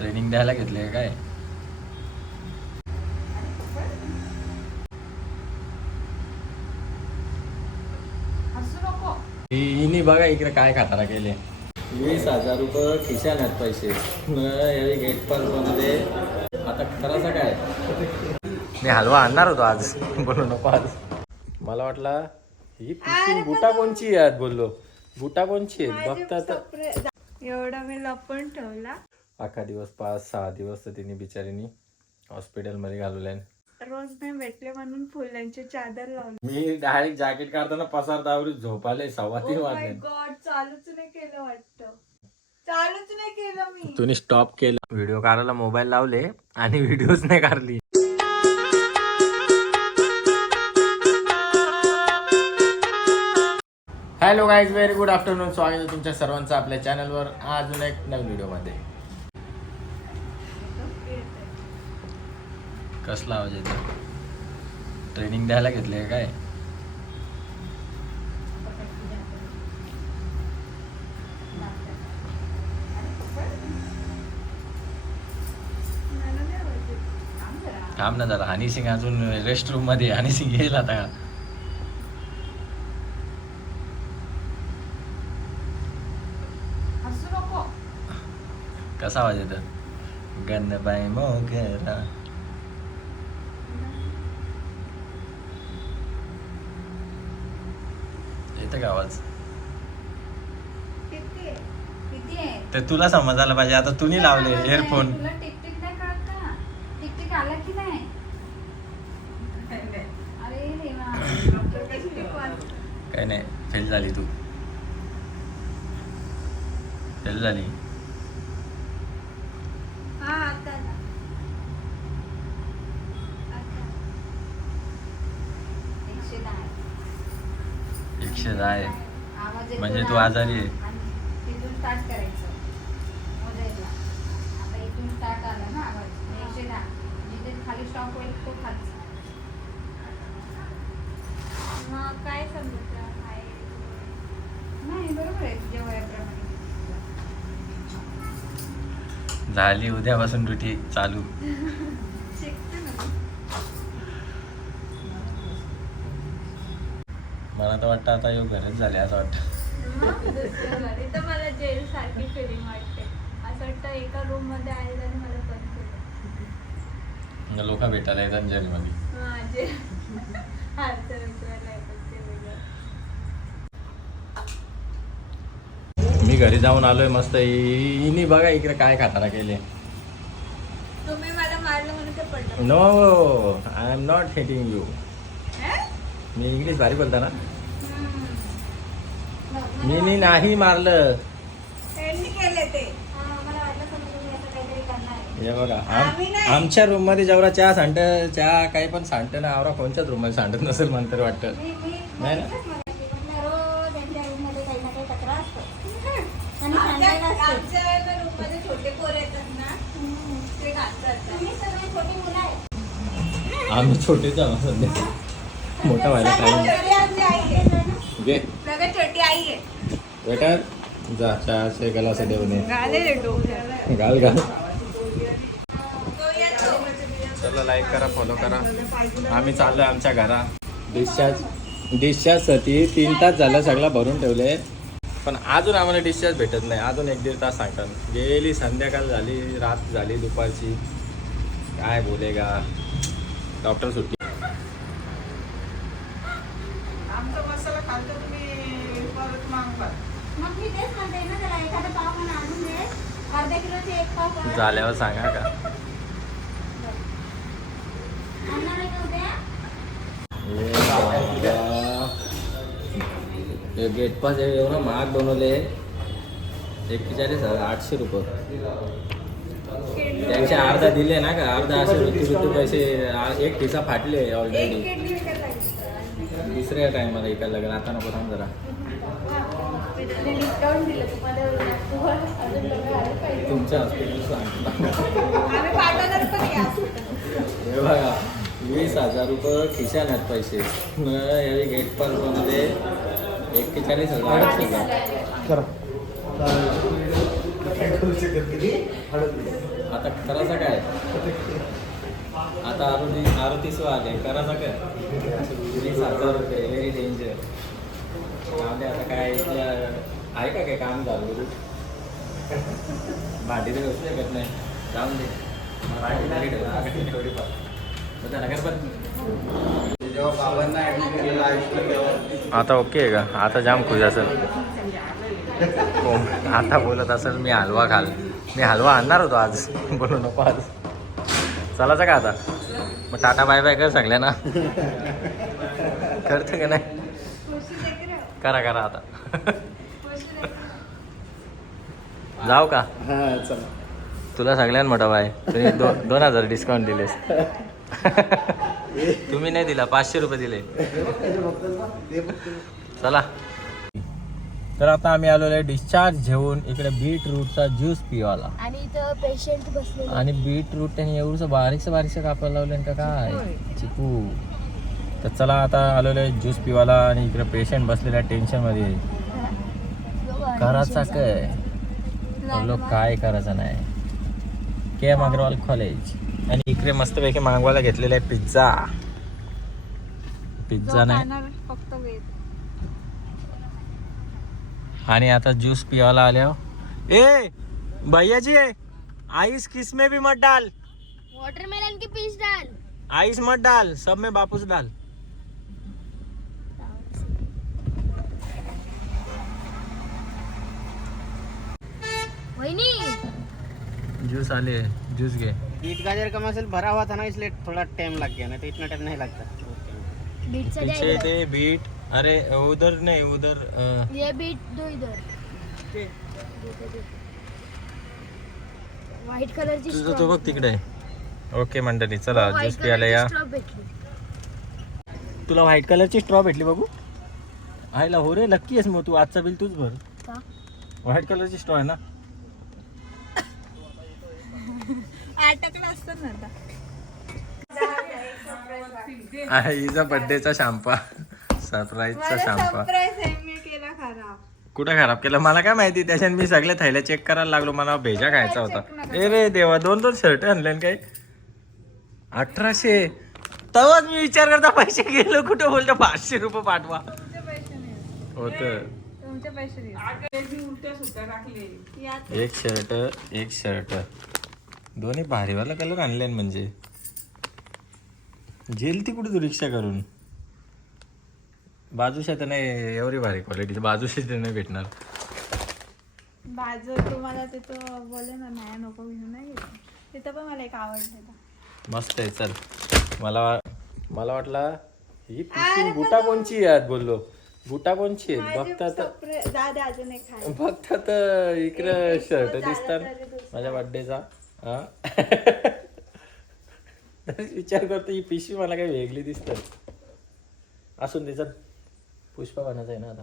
Training द्यायला घेतली काय? हिनी बघा इकडे काय खाताना केले. वीस हजार रुपये खिशात आहेत पैसे गेट पासमध्ये आता करायचं काय? मी हलवा आणणार होतो आज. बोलू नको आज. मला वाटलं ही पिशवी बुटा कोणची आहेत बोललो. बुटा कोणची आहेत बघता तर एवढा मी लपून ठेवला. अख्खा दिवस पाच सहा दिवस तर तिने बिचारीनी हॉस्पिटलमध्ये घालवल्या. रोज नाही भेटले म्हणून फुलांची चादर लावली. मी डायरेक्ट जॅकेट काढताना पसार दावरी झोपाले सव्वा तीन Oh वाजले. God, चालूच नाही केलं वाटतं. चालूच नाही केलं मी. तुम्ही स्टॉप केला. व्हिडिओ काढायला मोबाईल लावले आणि व्हिडिओच नाही काढली. Hello guys very good afternoon स्वागत आहे तुमच्या सर्वांचं आपल्या चॅनलवर अजून एक नवीन व्हिडिओमध्ये कसला आवाज येतो ट्रेनिंग द्यायला घेतली काय. थांब. थांब ना जरा. हनी सिंग अजून रेस्ट रूममध्ये हनी सिंग येईल आता. कसा आवाज येतो गणबाई मोगरा. येतं का आवाज तो तुला समजायला पाहिजे. आता तुम्ही लावले इयरफोन तुला टिकटिक नाही कळत का टिकटिक आला की नाही? अरे देवा. किती वाजता? काय नाही. फेल झाली तू. फेल झाली हा आता आता. आता. एकशे दहा एकशे दहा आहे आवाज येतो म्हणजे ना, तू आजारी आहे. आणि तिथून स्टार्ट करायचं मोजायला आता इथून स्टार्ट आला ना आवाज एकशे दहा जिथे खाली स्टॉप होईल तो खाली मग काय समजतं? नाही बरोबर आहे. तुझ्या वयाप्रमाणे झाली उद्यापासून ड्युटी चालू शिकते ना मी. मला तर वाटतं आता येऊ घरच झाले असं वाटतं. मग दुसरं घर. इथं मला जेल सारखी फिलिंग वाटते असं वाटतं एका रूममध्ये आहे आणि मला बंद केलं लोक भेटायला येतात ते वेगळं मी घरी जाऊन आलोय मस्त. हिनी बघा इकडे काय खाताना केले. तुम्ही मला मारलं म्हणून no I am not hating you? Me English भारी बोलता ना. मी नी नाही मारलं. त्यांनी केले ते. हा. हे बघा. आमच्या रूममध्ये जेवढा चहा सांडत चहा काही पण सांडत ना आवरा कोणत्याच रूममध्ये सांडत नसेल मला तरी वाटतं. मी मी नाही ना? आम्ही छोटेच आहोत सध्या. मोठा व्हायला टाइम घे बेटा जा चहाचे गलास देऊन ये. घालेले डोक्याला घाल घाल चला लाईक करा फॉलो करा. आम्ही चाललोय आमच्या घरा. डिस्चार्ज डिस्चार्जसाठी तीन तास झालं सगळं भरून ठेवले. पण अजून आम्हाला डिस्चार्ज भेटत नाही. अजून एक दीड तास सांगतात. गेली संध्याकाळ झाली रात झाली दुपारची. काय बोलेगा? डॉक्टर सुट्टी आमचा मसाला खालतो तुम्ही परत मागवा मग मी तेच म्हणते ना त्याला एखादा पाव पण आणून दे अर्धा किलोचे एक पाव कर. झाल्यावर सांगा का? हे गेट पास एवढं महाग बनवले एक्केचाळीस हजार आठशे रुपये. त्यांचे अर्धा दिले ना का? अर्धा असे ऋतू ऋतू पैसे एक ठिसा फाटले ऑलरेडी दुसऱ्या टायमाला एका लग्न आता नको थांब जरा. हे बघा वीस हजार रुपये खिशात आहेत पैसे हे गेट पासमध्ये एक्केचाळीस हजार आता करायचं काय? आता आरोती आरोतीस आले करायचं काय? वीस हजार रुपये व्हेरी डेंजर आता काय आहे का काय काम झालं? तर शकत नाही. जाऊन दे. आता ओके आहे का? आता जाम खुश असेल. हो आता बोलत असेल मी हलवा खाल. मी हलवा आणणार होतो आज. बोलू नको आज. चालायचं का आता? मग टाटा बाय बाय कर ना करते का नाही? करा करा आता. जाऊ का? हा चला. तुला सगळ्यात मोठा बाय तुम्ही दो दोन हजार डिस्काउंट दिलेस. तुम्ही नाही दिला पाचशे रुपये दिले. चला. तर आता आम्ही आलेलो आहे डिस्चार्ज घेऊन इकडे बीट रूटचा ज्यूस पिवाला आणि इथं पेशंट बसलेले आणि बीट रूट त्यांनी एवढंसं बारीकसं बारीकसं कापायला लावलं का काय? चिकू. तर चला आता आलेलो आहे ज्यूस पिवाला आणि इकडे पेशंट बसलेल्या टेन्शनमध्ये. करायचा काय लोक काय करायचं नाही. के एम अग्रवाल कॉलेज आणि इकडे मस्तपैकी मागवायला घेतलेला आहे पिझ्झा पिझ्झा नाही. फक्त आणि आता ज्यूस पिवायला आल्यावर ए भैया जी आइस किस में भी मत डाल. वाटरमेलन की पीस डाल. आइस मत डाल. सब में बापूस डाल. ज्यूस आले ज्यूस घे. बीट गाजर का मसल भरा हुआ था ना इसलिए थोड़ा टाइम लग गया ना तो इतना टाइम नहीं लगता। बीटचा पीछे द्या थे बीट अरे उधर नहीं उधर ये बीट दो इधर। व्हाईट कलरची तुझं तो बघ तिकडे ओके मंडळी चला ज्यूस प्यायला या। तुला व्हाईट कलरची स्ट्रॉ भेटली बघू? आयला हो रे लक्की आहेस मग तू आजचा बिल तूच भर. व्हाईट कलरची स्ट्रॉ आहे ना? अटकला असतो ना आता. हिचा बर्थडेचा शॅम्पा. सरप्राईजचा शॅम्पा. मी केला खराब. कुठं खराब केलं? मला काय माहिती त्याच्यात मी सगळे थैल्या चेक करायला लागलो मला भेजा खायचा होता. ए रे देवा दोन दोन शर्ट आणले काय अठराशे. तेव्हाच मी विचार करता पैसे गेलो कुठं बोलतो? पाचशे रुपये पाठवा. होत. एक शर्ट एक शर्ट दोन्ही भारीवाला कलर आणले म्हणजे. जेल ती कुठे तू रिक्षा करून? बाजूशा तर नाही एवढी भारी क्वालिटी बाजूशी तर नाही भेटणार. बाजू तुम्हाला तिथं बोले ना नाही नको घेऊन नाही तिथं पण मला एक आवडलं मस्त आहे चल. मला मला वाटला ही पिशवी बुटा कोणची आहेत बोललो? बुटा कोणची आहेत बघता तर दादा अजून एक आहे. बघता तर इकडं शर्ट दिसतात. माझ्या बर्थडेचा हा? विचार करतो ही पिशवी मला काही वेगळी दिसतात असून दे चल. पुष्पा बनायचं आहे ना आता.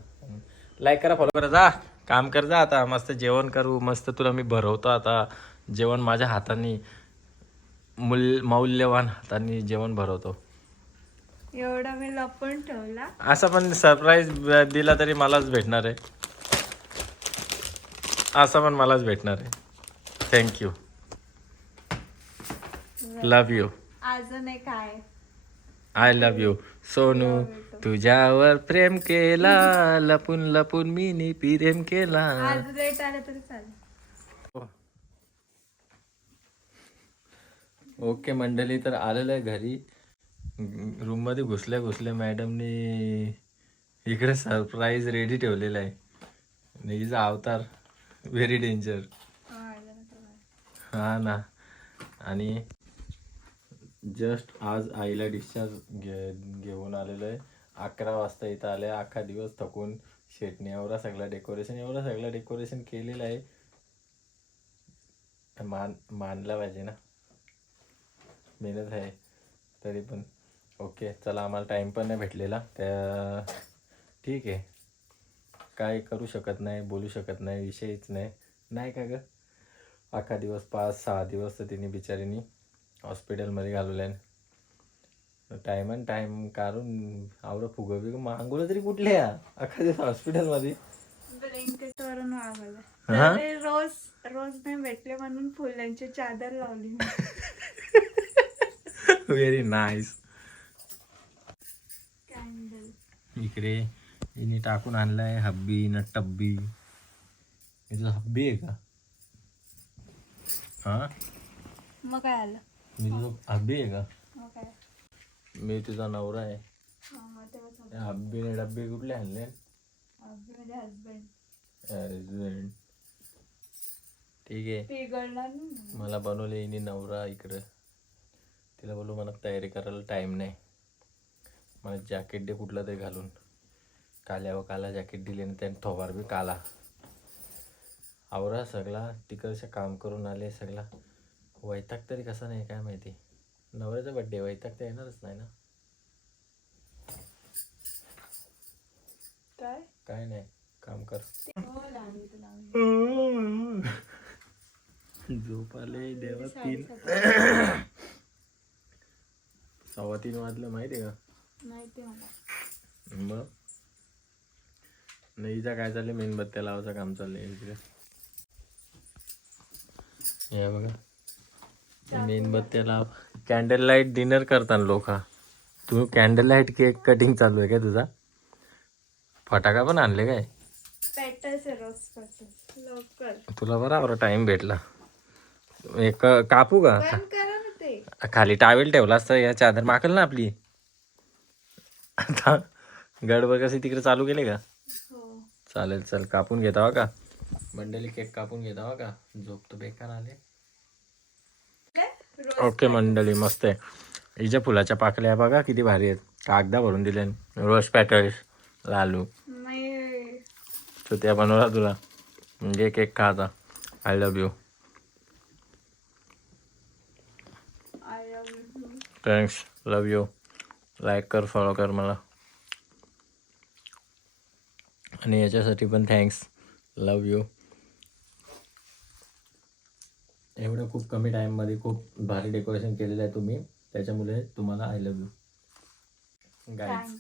लाईक करा फॉलो करा. जा. काम कर जा आता. मस्त जेवण करू. मस्त तुला मी भरवतो आता. जेवण माझ्या हाताने मूल मौल्यवान हाताने जेवण भरवतो. एवढा मी लपून ठेवला. असं पण सरप्राईज दिला तरी मलाच भेटणार आहे. असं पण मलाच भेटणार आहे. थँक्यू लव यू अजून एक आहे. आय लव यू सोनू तुझ्यावर प्रेम केला लपून लपून मी प्रेम केला. आज रेट आले तरी चालेल. ओके मंडळी तर आलेलं आहे घरी. रूममध्ये घुसल्या घुसल्या मॅडमनी इकडे सरप्राईज रेडी ठेवलेला आहे. हिचा अवतार व्हेरी डेंजर हा ना. आणि जस्ट आज आईला डिस्चार्ज घे घेऊन आलेलो आहे. अकरा वाजता इथं आले अख्खा दिवस थकून शेटने एवढा सगळा डेकोरेशन एवढा सगळं डेकोरेशन केलेलं आहे. मान मानला पाहिजे ना. मेहनत आहे तरी पण. ओके चला आम्हाला टाईम पण नाही भेटलेला. त्या ठीक आहे. काय करू शकत नाही बोलू शकत नाही विषयच नाही. नाही का ग? अख्खा दिवस पाच सहा दिवस तर तिने बिचारीनी हॉस्पिटलमध्ये घालवले टाईम अँड टाईम काढून आवडं फुगं बिगं मागवलं तरी कुठल्या? अख्खा दिवस हॉस्पिटलमध्ये. ब्लँकेट वरून मागवलं? तरी रोज रोज नाही भेटले म्हणून फुलांची चादर लावली. व्हेरी नाईस कॅन्डल इकडे हिने टाकून आणलाय हब्बी न टब्बी. हब्बी आहे का? हा? मग काय आलं? मी तुझं हब्बी आहे का? मी तुझा नवरा आहे. हा. त्या हब्बीने डब्बे कुठले आणले? Husband. ठीक आहे. मला बनवले हिने नवरा इकडं. तिला बोलू मला तयारी करायला टाईम नाही. मला जॅकेट दे कुठलं तरी घालून. काल्या व काला जॅकेट दिले आणि त्याने थोबार बी काला. आवरा सगळा तिकडचं काम करून आले सगळा. वैताग तरी कसा नाही काय माहिती. नवऱ्याचा बड्डे वैताग तर येणारच नाही ना. काय? काय नाही काम कर. लावली तर लावली झोप आले देवा तीन. सव्वा तीन वाजलं माहिती आहे का मग? नईचा काय चाललंय? मेणबत्त्या लावायचं काम चाललंय इकडे. हे बघा. मेणबत्त्या लाव कॅन्डल लाइट डिनर करताना लोक. तू कॅन्डल लाइट केक कटिंग चालू आहे काय तुझा? फटाका पण आणले काय? तुला बरोबर टाइम भेटला. एक कापू का? ते. खाली टावेल ठेवला असता या चादर माकल ना आपली. आता गडबड कशी तिकडे चालू केले का? हो. चालेल चल कापून घेता हो का? मंडळी केक कापून घेता हो का? झोप तर बेकार आले. ओके मंडळी मस्त आहे. हिच्या फुलाच्या पाकल्या बघा किती भारी आहेत. कागदा भरून दिले. रोज पॅटर्स लालू. तो त्या बनवला तुला. म्हणजे केक खा आता. I love you thanks love you like कर फॉलो कर मला. आणि याच्यासाठी पण थँक्स लव्ह यू एवढं खूप कमी टाईममध्ये खूप भारी डेकोरेशन केलेलं आहे तुम्ही. त्याच्यामुळे तुम्हाला आय लव्ह यू गाईज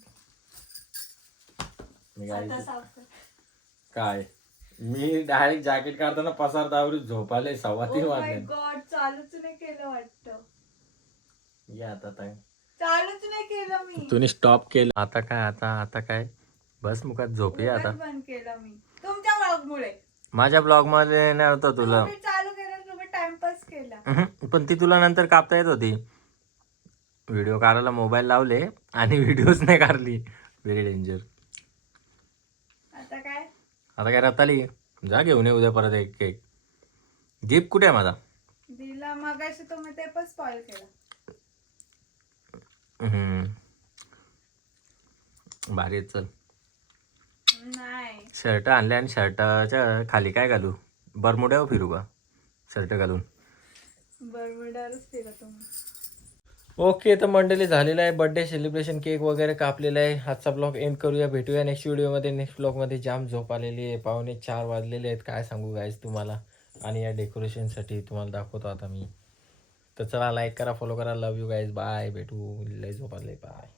मी गाईज. काय? मी डायरेक्ट जॅकेट काढताना पसारतावरी झोपाले सव्वा तीन Oh वाजले. God, चालूच नाही केलं वाटतं. या आता ताई. चालूच नाही केलं मी. तुम्ही स्टॉप केलं. आता काय आता आता काय? बस मुखात झोपी आता. बंद केला मी. तुमच्या ब्लॉग मुळे. माझ्या ब्लॉगमध्ये नव्हतं तुला तुम्ही चालू केलं तुम्ही टाइमपास केला. पण ती तुला नंतर कापता येत होती. व्हिडिओ काढायला मोबाईल लावले आणि व्हिडिओच नाही काढली. व्हेरी डेंजर आता काय? आता काय रताली? जा घेऊन ये उद्या परत एक केक गिफ्ट कुठे आहे माझा? दिला मगाशी तुम्ही ते पण स्पॉइल केला. हम्म. भारी चल. नाही. शर्ट आणले आणि शर्टाच्या खाली काय घालू? बरमुड्यावर फिरू का? शर्ट घालून. ओके तर मंडळी झालेलं आहे बर्थडे सेलिब्रेशन केक वगैरे कापलेला आहे. आजचा ब्लॉग एंड करूया भेटूया नेक्स्ट व्हिडिओमध्ये नेक्स्ट ब्लॉगमध्ये जाम झोप आलेली आहे. पाहुणे चार वाजलेले आहेत. काय सांगू गायज तुम्हाला? आणि या डेकोरेशनसाठी तुम्हाला दाखवतो आता मी. तर चला लाईक करा फॉलो करा. लव यू गायज बाय भेटू. लय झोप आले बाय